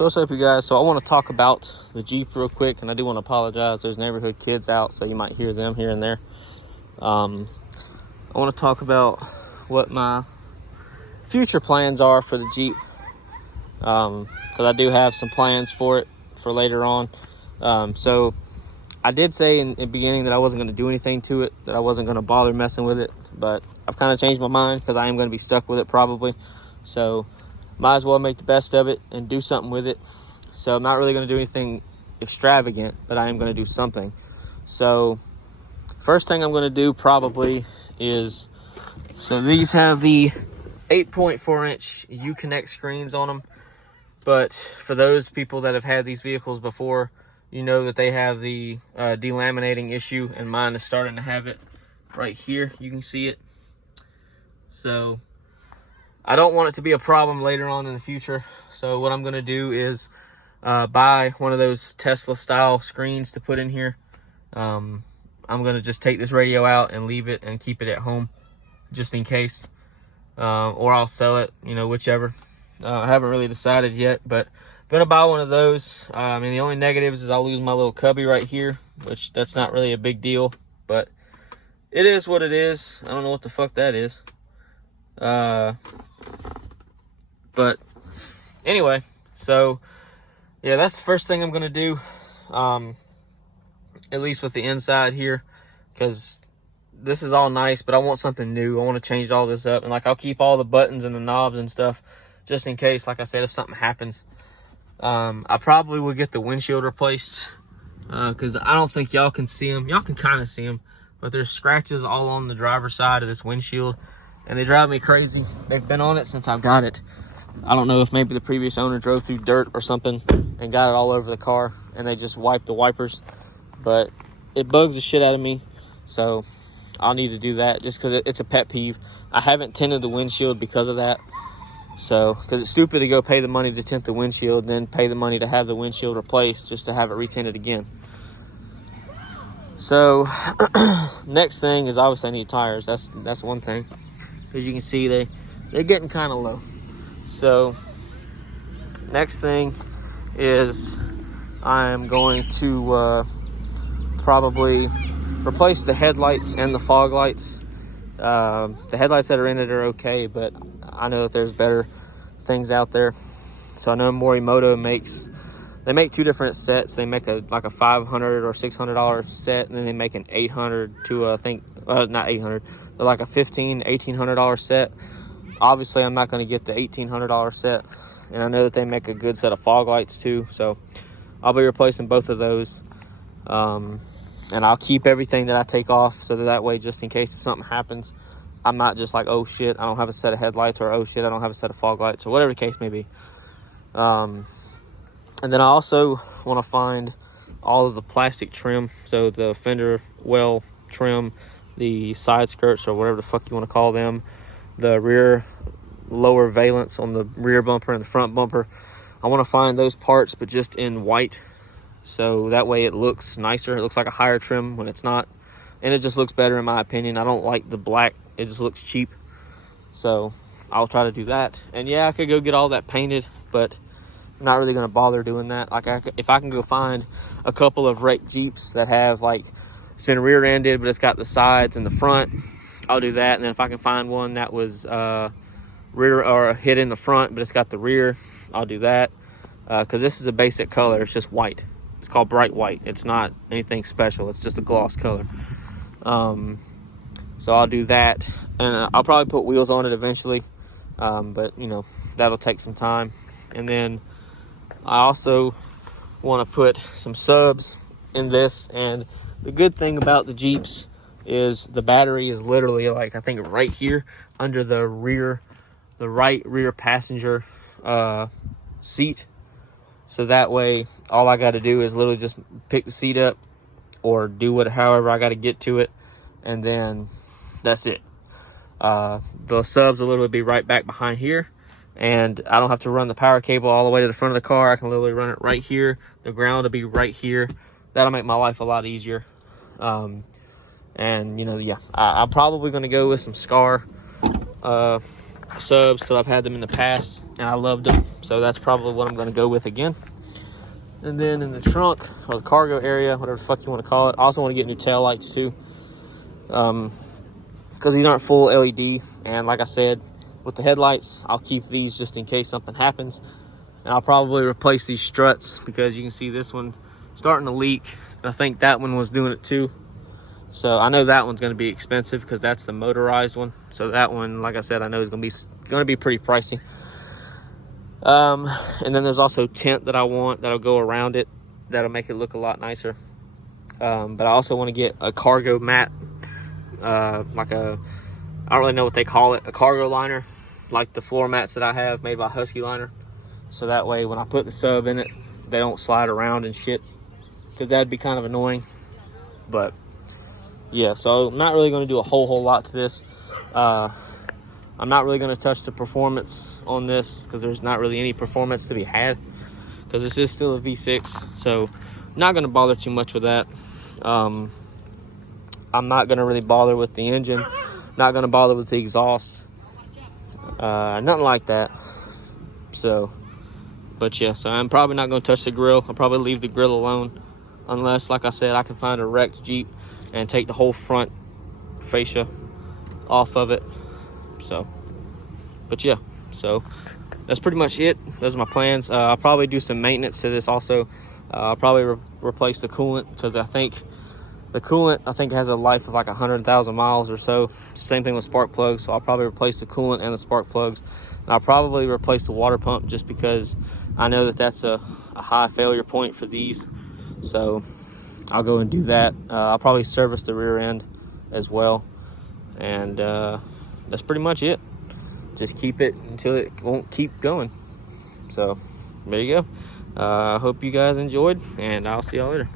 So what's up, you guys? So I want to talk about the Jeep real quick, and I do want to apologize. There's neighborhood kids out, so you might hear them here and there. I want to talk about what my future plans are for the Jeep, because I do have some plans for it for later on. So I did say in the beginning that I wasn't going to do anything to it, that I wasn't going to bother messing with it, but I've kind of changed my mind because I am going to be stuck with it probably. So might as well make the best of it and do something with it. So I'm not really going to do anything extravagant, but I am going to do something. So first thing I'm going to do probably is, so these have the 8.4 inch Uconnect screens on them. But for those people that have had these vehicles before, you know that they have the delaminating issue, and mine is starting to have it right here. You can see it. So I don't want it to be a problem later on in the future. So what I'm going to do is buy one of those Tesla style screens to put in here. I'm going to just take this radio out and leave it and keep it at home just in case. Or I'll sell it, whichever. I haven't really decided yet, but I'm going to buy one of those. The only negatives is I'll lose my little cubby right here, which that's not really a big deal, but it is what it is. I don't know what the fuck that is. But anyway, so yeah, that's the first thing I'm going to do, at least with the inside here, because this is all nice, but I want something new. I want to change all this up, and I'll keep all the buttons and the knobs and stuff just in case, like I said, if something happens. I probably will get the windshield replaced, because I don't think y'all can see them. Y'all can kind of see them, but there's scratches all on the driver's side of this windshield, and they drive me crazy. They've been on it since I got it. I don't know if maybe the previous owner drove through dirt or something and got it all over the car, and they just wiped the wipers, but it bugs the shit out of me. So I'll need to do that just because it's a pet peeve. I haven't tinted the windshield because of that. So, because it's stupid to go pay the money to tint the windshield, then pay the money to have the windshield replaced just to have it retinted again. So, next thing is obviously I need tires. That's one thing. As you can see, they're getting kind of low. So, next thing is I'm going to probably replace the headlights and the fog lights. The headlights that are in it are okay, but I know that there's better things out there. So I know Morimoto they make two different sets. They make a $500 or $600 set, and then they make an $800 to not $800, but like a $1,800 set. Obviously, I'm not going to get the $1,800 set, and I know that they make a good set of fog lights too. So I'll be replacing both of those. And I'll keep everything that I take off, so that way, just in case if something happens, I'm not just like, oh shit, I don't have a set of headlights, or oh shit, I don't have a set of fog lights, or whatever the case may be. And then I also want to find all of the plastic trim, so the fender well trim, the side skirts, or whatever the fuck you want to call them, the rear lower valence on the rear bumper and the front bumper. I want to find those parts, but just in white. So that way it looks nicer. It looks like a higher trim when it's not. And it just looks better in my opinion. I don't like the black. It just looks cheap. So I'll try to do that. And yeah, I could go get all that painted, but I'm not really going to bother doing that. If I can go find a couple of wrecked Jeeps that have it's been rear ended, but it's got the sides and the front, I'll do that. And then if I can find one that was rear or hit in the front, but it's got the rear, I'll do that. Because this is a basic color. It's just white. It's called bright white. It's not anything special. It's just a gloss color. So I'll do that, and I'll probably put wheels on it eventually. But that'll take some time. And then I also want to put some subs in this. And the good thing about the Jeeps is the battery is literally I think right here under the right rear passenger seat. So that way, all I got to do is literally just pick the seat up or do however I got to get to it, and then that's it. The subs will literally be right back behind here, and I don't have to run the power cable all the way to the front of the car. I can literally run it right here. The ground will be right here. That'll make my life a lot easier. And, yeah, I'm probably going to go with some Scar subs because I've had them in the past and I loved them. So that's probably what I'm going to go with again. And then in the trunk or the cargo area, whatever the fuck you want to call it, I also want to get new tail lights too. Because these aren't full LED. And like I said, with the headlights, I'll keep these just in case something happens. And I'll probably replace these struts because you can see this one starting to leak. And I think that one was doing it too. So I know that one's going to be expensive because that's the motorized one. So that one, like I said, I know is going to be pretty pricey. And then there's also tint that I want that'll go around it. That'll make it look a lot nicer. But I also want to get a cargo mat, I don't really know what they call it, a cargo liner, like the floor mats that I have made by Husky Liner. So that way when I put the sub in it, they don't slide around and shit, because that'd be kind of annoying. But yeah, so I'm not really going to do a whole lot to this. I'm not really going to touch the performance on this because there's not really any performance to be had, because this is still a V6. So I'm not going to bother too much with that. I'm not going to really bother with the engine, not going to bother with the exhaust, nothing like that. So, but yeah, so I'm probably not going to touch the grill. I'll probably leave the grill alone unless, like I said, I can find a wrecked Jeep and take the whole front fascia off of it. So, but yeah, so that's pretty much it. Those are my plans. I'll probably do some maintenance to this also. I'll probably replace the coolant, because I think the coolant has a life of like 100,000 miles or so. Same thing with spark plugs. So I'll probably replace the coolant and the spark plugs. And I'll probably replace the water pump, just because I know that that's a high failure point for these. So I'll go and do that. I'll probably service the rear end as well. And that's pretty much it. Just keep it until it won't keep going. So there you go. I hope you guys enjoyed, and I'll see y'all later.